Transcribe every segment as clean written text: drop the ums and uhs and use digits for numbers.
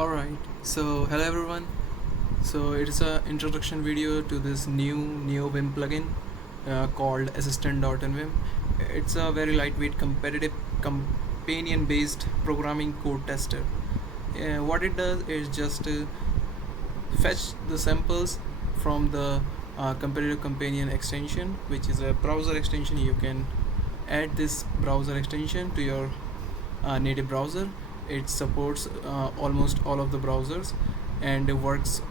Alright, so hello everyone. So it is a introduction video to this new neovim plugin called Assistant.nvim. It's a very lightweight competitive companion based programming code tester. What it does is just fetch the samples from the competitive companion extension, which is a browser extension. You can add this browser extension to your native browser. It supports almost all of the browsers and works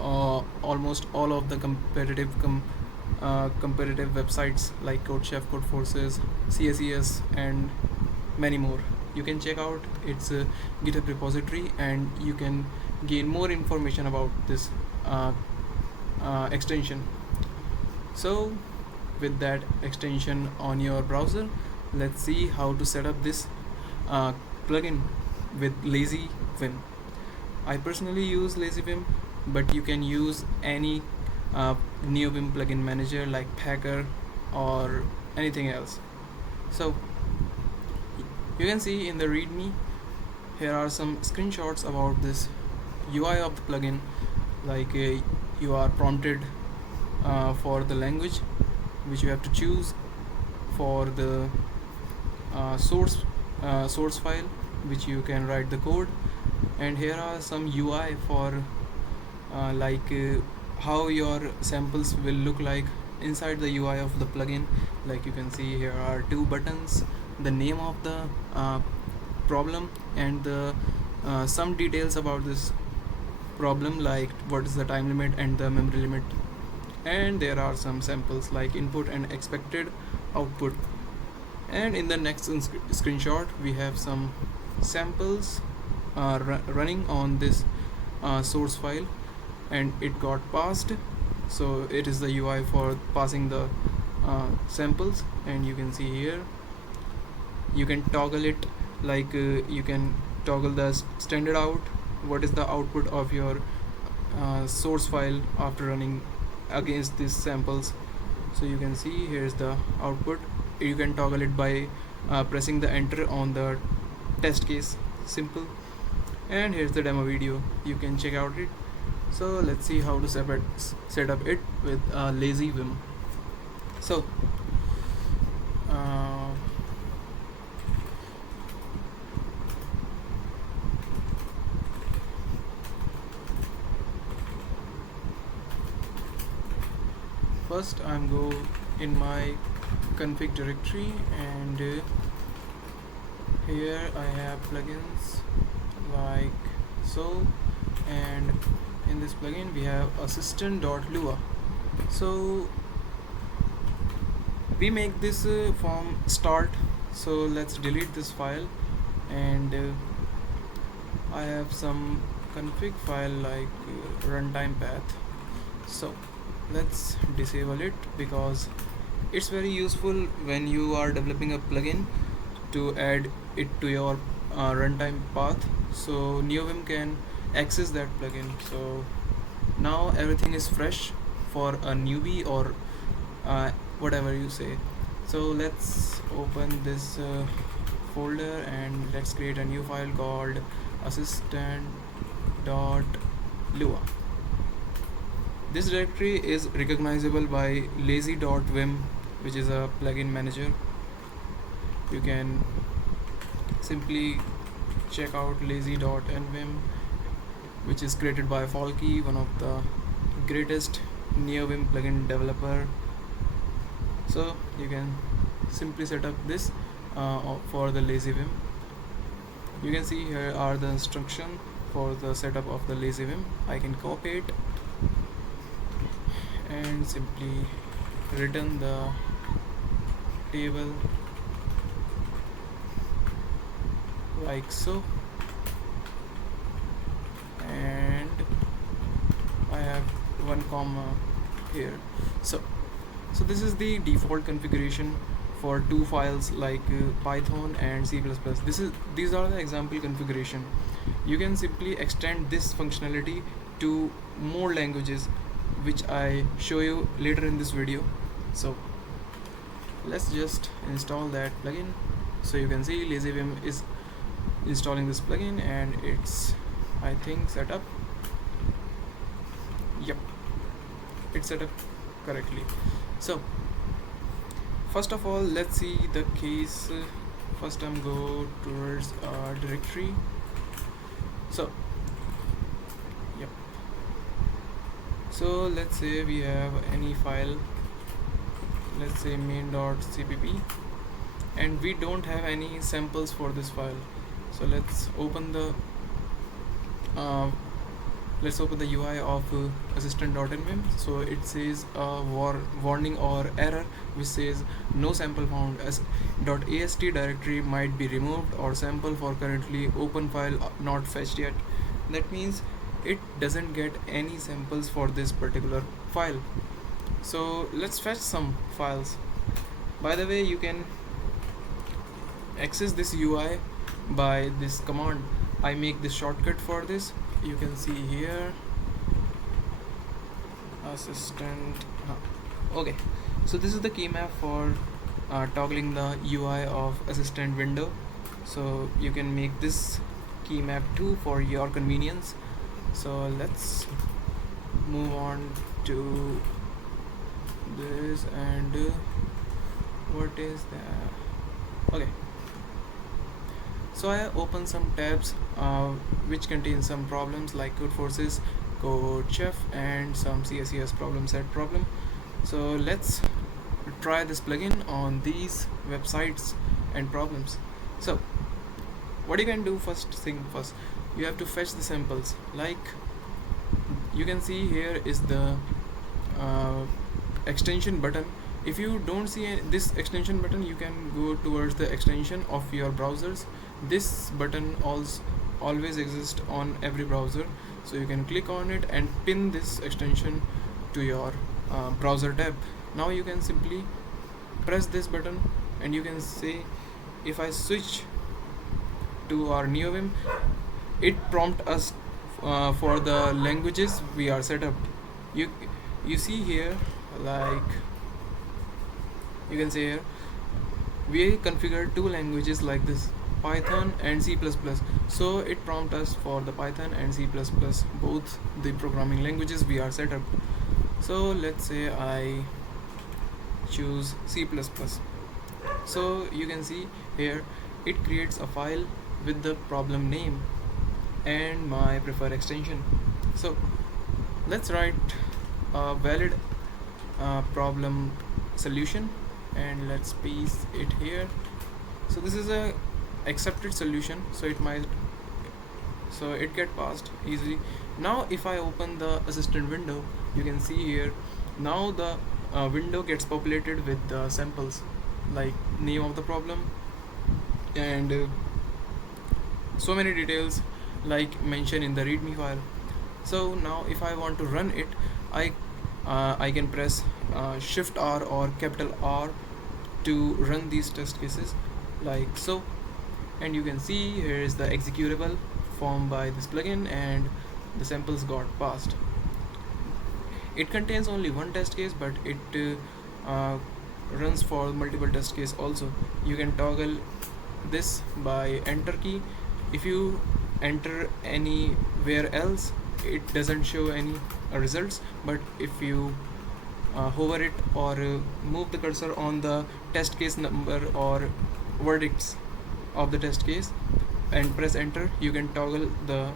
almost all of the competitive websites like CodeChef, CodeForces, CSES, and many more. You can check out its GitHub repository and you can gain more information about this extension. So with that extension on your browser, let's see how to set up this plugin with lazy.nvim. I personally use lazy.nvim, but you can use any neovim plugin manager like Packer or anything else. So you can see in the readme here are some screenshots about this UI of the plugin. Like you are prompted for the language which you have to choose, for the source file which you can write the code, and here are some UI for how your samples will look like inside the UI of the plugin. Like you can see here are two buttons, the name of the problem, and the some details about this problem, like what is the time limit and the memory limit. And there are some samples like input and expected output. And in the next screenshot we have some samples running on this source file, and it got passed, so it is the UI for passing the samples. And you can see here you can toggle it, like you can toggle the standard out, what is the output of your source file after running against these samples. So you can see here's the output. You can toggle it by pressing the enter on the test case, simple. And here's the demo video, you can check out it. So let's see how to set up it with lazy.nvim. So first I'm go in my config directory, and here I have plugins like so, and in this plugin we have Assistant.lua. So we make this from start, so let's delete this file. And I have some config file like runtime path, so let's disable it because it's very useful when you are developing a plugin to add it to your runtime path, so neovim can access that plugin. So now everything is fresh for a newbie or whatever you say. So let's open this folder and let's create a new file called assistant.lua. This directory is recognizable by lazy.nvim, which is a plugin manager. You can simply check out lazy.nvim, which is created by Falky, one of the greatest neovim plugin developer. So you can simply set up this for the lazy.nvim. You can see here are the instructions for the setup of the lazy.nvim. I can copy it and simply return the table like so, and I have one comma here. So this is the default configuration for two files like Python and C++. These are the example configuration. You can simply extend this functionality to more languages, which I show you later in this video. So let's just install that plugin. So you can see lazy.nvim is installing this plugin and it's I think setup. Yep, it's set up correctly. So first of all, let's see the case. First I'm go towards our directory. So yep, so let's say we have any file, let's say main.cpp, and we don't have any samples for this file. So let's open the UI of Assistant.nvim. So it says a warning or error which says no sample found, as .ast directory might be removed, or sample for currently open file not fetched yet. That means it doesn't get any samples for this particular file. So let's fetch some files. By the way, you can access this UI by this command. I make this shortcut for this. You can see here assistant. Okay, so this is the key map for toggling the UI of assistant window. So you can make this key map too for your convenience. So let's move on to this, and what is that? Okay, so I open some tabs which contain some problems like code forces, code chef, and some CSES problem set problem. So let's try this plugin on these websites and problems. So what you can do, first thing first, you have to fetch the samples. Like you can see here is the extension button. If you don't see this extension button, you can go towards the extension of your browsers. This button always exists on every browser, so you can click on it and pin this extension to your browser tab. Now you can simply press this button, and you can say, if I switch to our neovim, it prompt us for the languages we are set up. You see here, like you can say here, we configured two languages like this, Python and C++. So it prompts us for the Python and C++, both the programming languages we are set up. So let's say I choose C++. So you can see here it creates a file with the problem name and my preferred extension. So let's write a valid problem solution, and let's paste it here. So this is a accepted solution, so it get passed easily. Now if I open the assistant window, you can see here, now the window gets populated with the samples like name of the problem and so many details like mentioned in the readme file. So now if I want to run it, I can press shift R or capital R to run these test cases like so, and you can see here is the executable formed by this plugin, and the samples got passed. It contains only one test case, but it runs for multiple test case also. You can toggle this by enter key. If you enter anywhere else, it doesn't show any results, but if you hover it or move the cursor on the test case number or verdicts of the test case and press enter, you can toggle the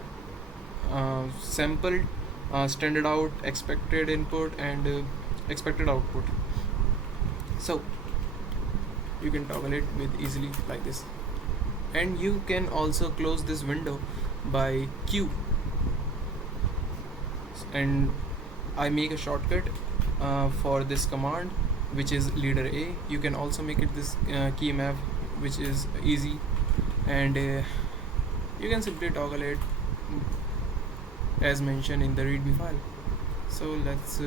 sample, standard out, expected input, and expected output. So you can toggle it with easily like this, and you can also close this window by Q, and I make a shortcut for this command, which is leader A. You can also make it this key map, which is easy, and you can simply toggle it as mentioned in the readme file. So let's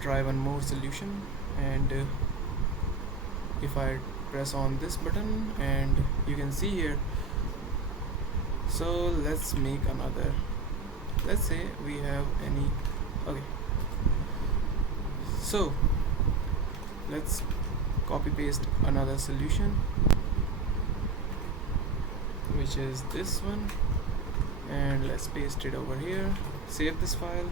try one more solution, and if I press on this button, and you can see here, so let's make another, let's say we have any, okay, so let's copy paste another solution, which is this one. and let's paste it over here. Save this file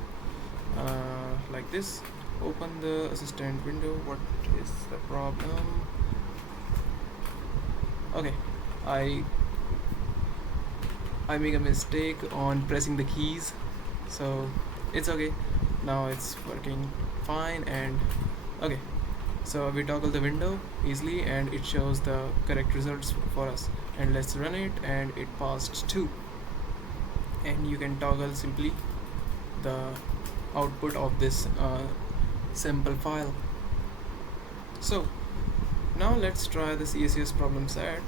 like this. Open the assistant window. What is the problem? Okay, I make a mistake on pressing the keys, so it's okay. Now it's working fine. And okay, so we toggle the window easily and it shows the correct results for us. And let's run it, and it passed 2. And you can toggle simply the output of this sample file. So now let's try the CSS problem set,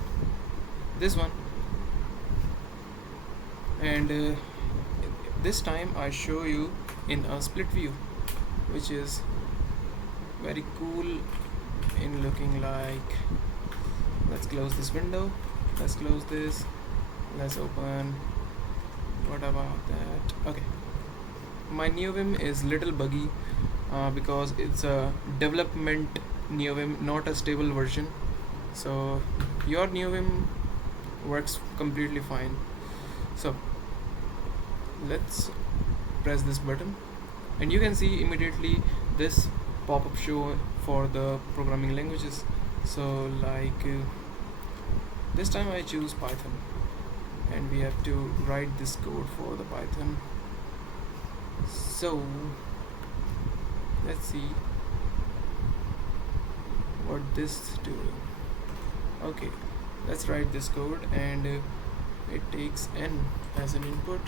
this one. And this time I show you in a split view, which is very cool in looking like. Let's close this window, let's close this, let's open. What about that? Okay, my neovim is little buggy because it's a development neovim, not a stable version. So your neovim works completely fine. So let's press this button, and you can see immediately this pop-up show for the programming languages. So like this time I choose Python, and we have to write this code for the Python. So let's see what this do. Okay, let's write this code, and it takes n as an input.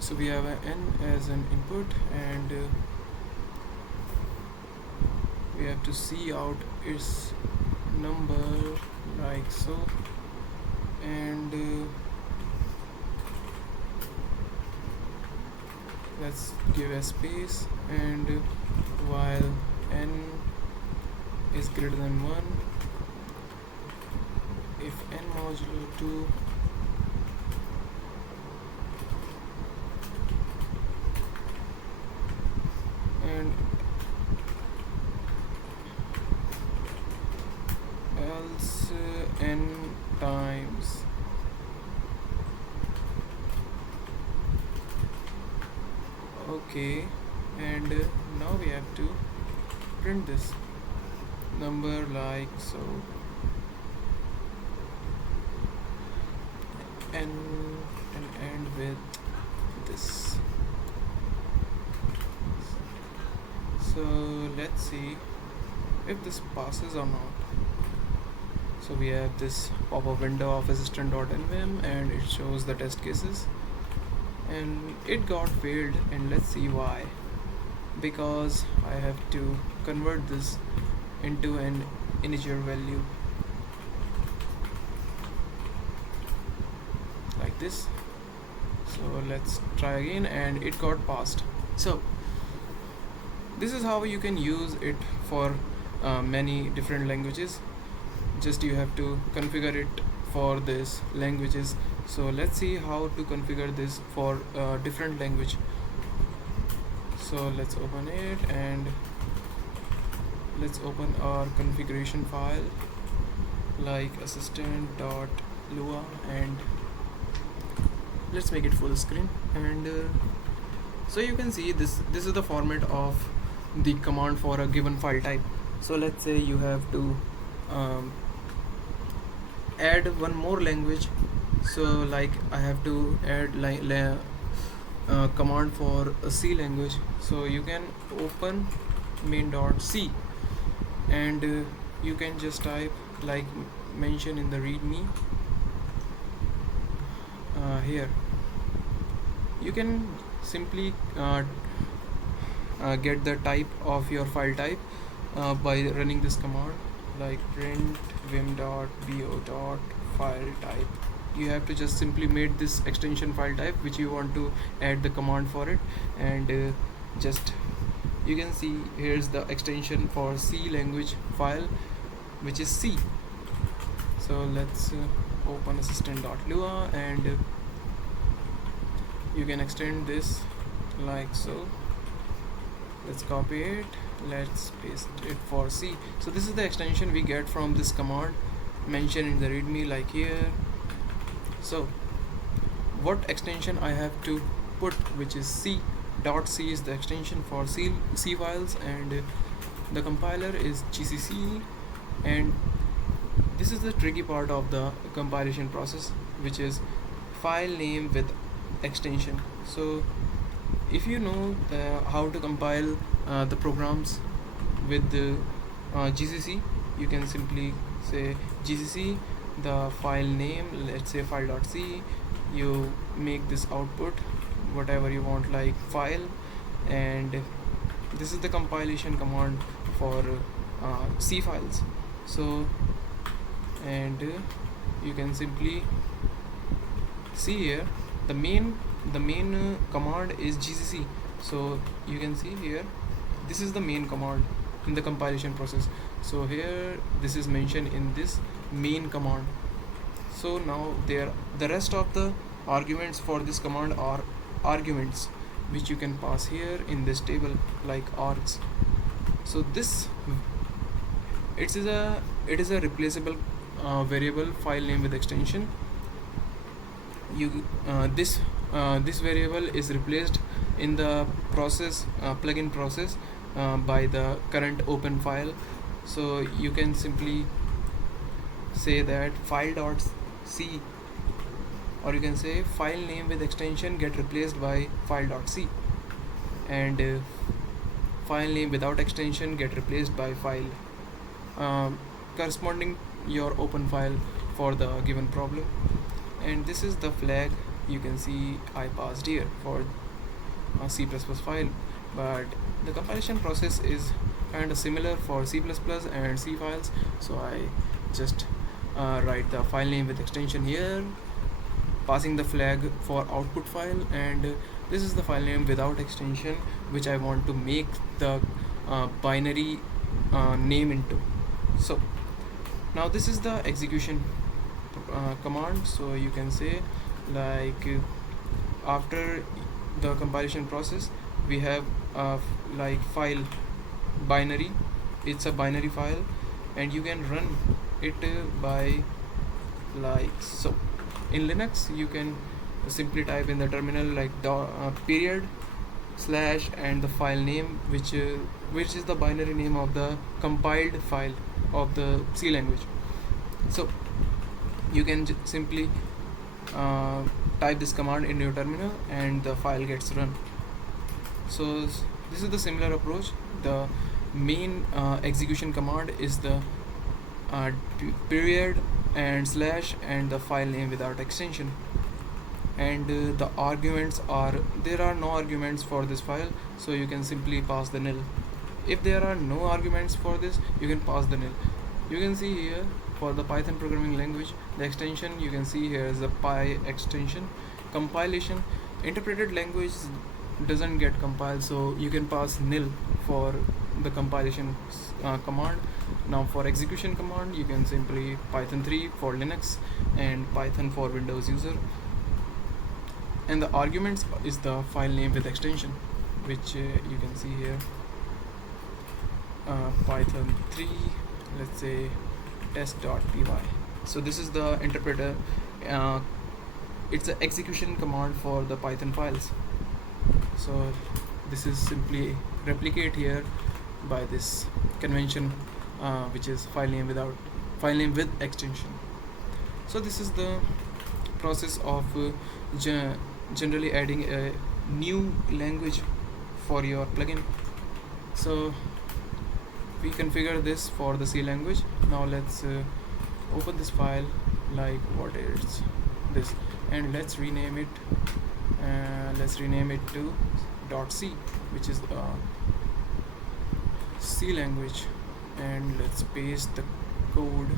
So we have n as an input, and we have to see out its number like so. And let's give a space, and while n is greater than 1, if n modulo 2 and else n times okay. And now we have to print this number like so. And end with this. So let's see if this passes or not. So we have this pop-up window of Assistant.nvim, and it shows the test cases, and it got failed. And let's see why. Because I have to convert this into an integer value like this. So let's try again, and it got passed. So this is how you can use it for many different languages. Just you have to configure it for this languages. So let's see how to configure this for different language. So let's open it, and let's open our configuration file like assistant.lua, and let's make it full screen. And so you can see this is the format of the command for a given file type. So let's say you have to add one more language. So like I have to add command for a C language. So you can open main.c, and you can just type like mention in the readme here. You can simply get the type of your file type by running this command like print vim.bo.file type. You have to just simply make this extension file type which you want to add the command for it, and just you can see here's the extension for C language file, which is C. So let's open assistant.lua, and you can extend this like so. let's copy it, let's paste it for C. So this is the extension we get from this command mentioned in the readme, like here. So what extension I have to put, which is C. Dot C is the extension for C files, and the compiler is GCC. And this is the tricky part of the compilation process, which is file name with extension. So if you know how to compile the programs with the GCC, you can simply say GCC the file name, let's say file.c. You make this output whatever you want, like file, and this is the compilation command for C files. So and you can simply see here the main command is GCC. So you can see here this is the main command in the compilation process. So here this is mentioned in this main command. So now the rest of the arguments for this command are arguments which you can pass here in this table, like args. So this it is a replaceable variable file name with extension. This variable is replaced in the process plugin process by the current open file. So you can simply say that file.c, or you can say file name with extension get replaced by file.c, and file name without extension get replaced by file corresponding your open file for the given problem. And this is the flag you can see I passed here for a C++ file, but the compilation process is kind of similar for C++ and C files. So I just write the file name with extension here, passing the flag for output file, and this is the file name without extension which I want to make the binary name into. So now this is the execution command. So you can say, like, after the compilation process we have like file binary, it's a binary file, and you can run it by like so. In Linux you can simply type in the terminal like period slash and the file name, which is the binary name of the compiled file of the C language. So you can simply type this command in your terminal and the file gets run. So this is the similar approach. The main execution command is the period and slash and the file name without extension, and the arguments are, there are no arguments for this file, so you can simply pass the nil. If there are no arguments for this, you can pass the nil. You can see here for the Python programming language, the extension you can see here is the py extension. Compilation, interpreted language doesn't get compiled, so you can pass nil for the compilation command. Now for execution command you can simply Python 3 for Linux and Python for Windows user, and the arguments is the file name with extension, which you can see here Python 3, let's say test.py. So this is the interpreter, it's an execution command for the Python files. So this is simply replicate here by this convention which is file name with extension. So this is the process of generally adding a new language for your plugin. So we configure this for the C language. Now let's open this file, like what is this, and let's rename it to .c, which is C language, and let's paste the code.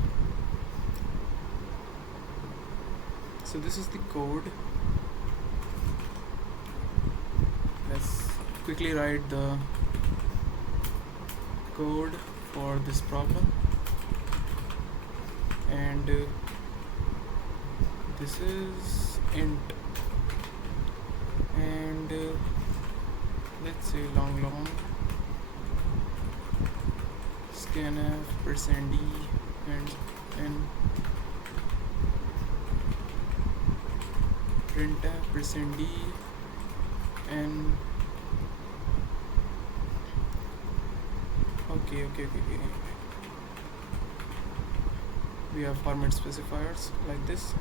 So this is the code. Let's quickly write the code for this problem, and this is int, and let's say long scanf %d and n printf %d and okay. We have format specifiers like this,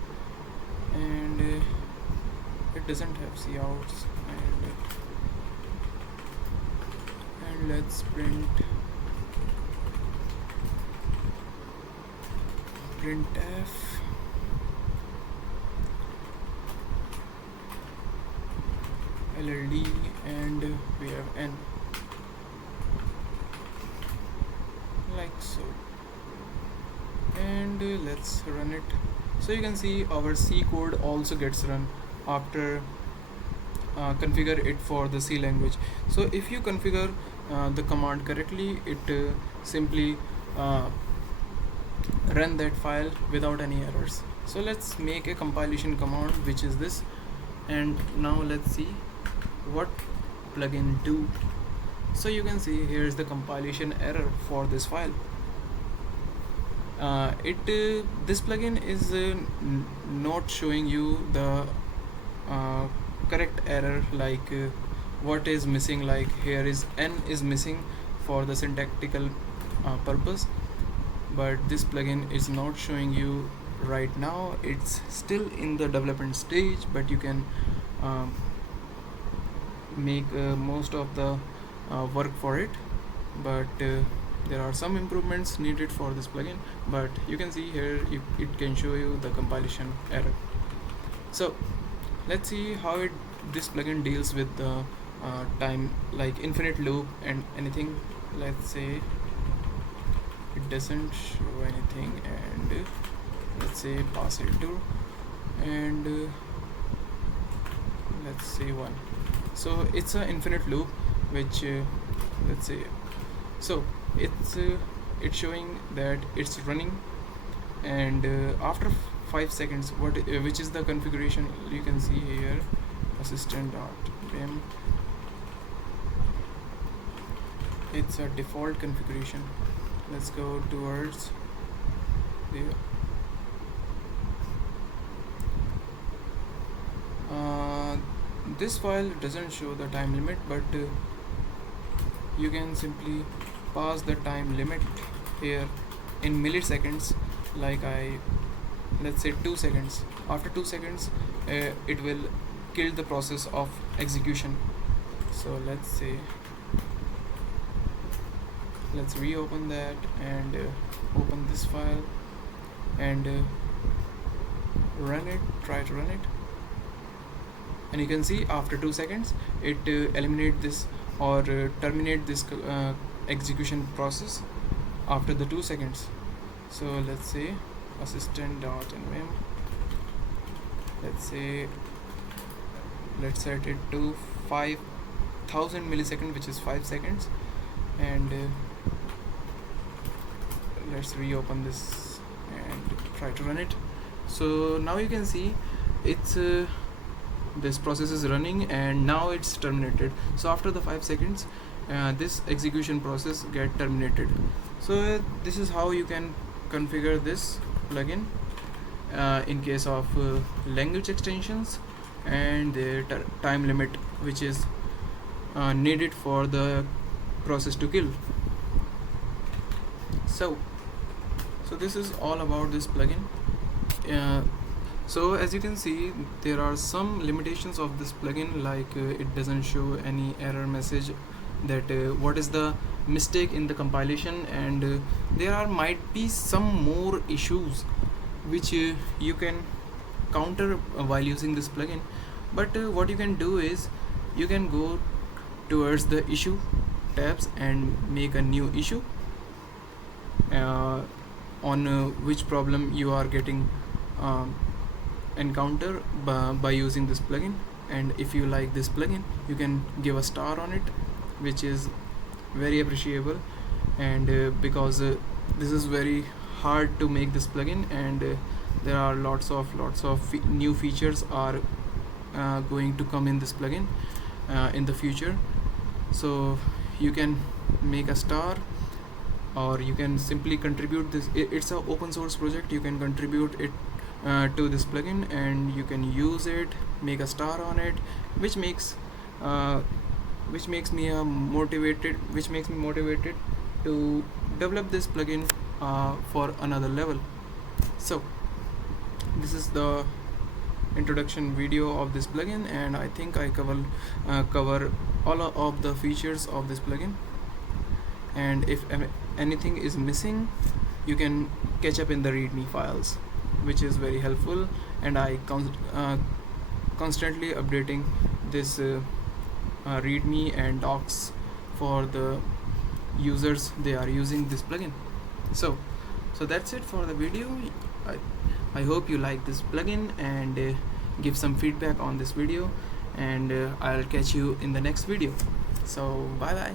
and it doesn't have couts, and let's printf LLD, and we have n, like so, and let's run it. So you can see our C code also gets run after configure it for the C language. So if you configure the command correctly, it simply run that file without any errors. So let's make a compilation command, which is this, and now let's see what plugin do. So you can see here is the compilation error for this file. This plugin is not showing you the correct error, like what is missing, like here is n is missing for the syntactical purpose, but this plugin is not showing you right now. It's still in the development stage, but you can make most of the work for it, but there are some improvements needed for this plugin. But you can see here it can show you the compilation error. So let's see how this plugin deals with the time, like infinite loop and anything. Let's say it doesn't show anything, and let's say pass it to, and let's say 1. So it's an infinite loop, which let's say, so it's showing that it's running, and after 5 seconds, which is the configuration, you can see here, Assistant.nvim. It's a default configuration. Let's go towards there. This file doesn't show the time limit, but you can simply pass the time limit here in milliseconds, like let's say 2 seconds. After 2 seconds it will kill the process of execution. So let's reopen that and open this file and try to run it, and you can see after 2 seconds it eliminate this or terminate this execution process after the 2 seconds. So let's say Assistant.nvim, let's set it to 5000 milliseconds, which is 5 seconds, and let's reopen this and try to run it. So now you can see it's this process is running, and now it's terminated. So after the 5 seconds this execution process get terminated. So this is how you can configure this plugin in case of language extensions and the time limit which is needed for the process to kill. So this is all about this plugin. So as you can see, there are some limitations of this plugin, like it doesn't show any error message that what is the mistake in the compilation, and there might be some more issues which you can counter while using this plugin. But what you can do is you can go towards the issue tabs and make a new issue on which problem you are getting encounter by using this plugin. And if you like this plugin, you can give a star on it, which is very appreciable, and because this is very hard to make this plugin, and there are lots of new features are going to come in this plugin in the future. So you can make a star or you can simply contribute this. It's a open source project. You can contribute it to this plugin, and you can use it, make a star on it, which makes uh, which makes me motivated to develop this plugin for another level. So this is the introduction video of this plugin, and I think I cover all of the features of this plugin. And if anything is missing, you can catch up in the readme files, which is very helpful, and I constantly updating this readme and docs for the users they are using this plugin. So that's it for the video. I hope you like this plugin, and give some feedback on this video, and I'll catch you in the next video. So bye bye.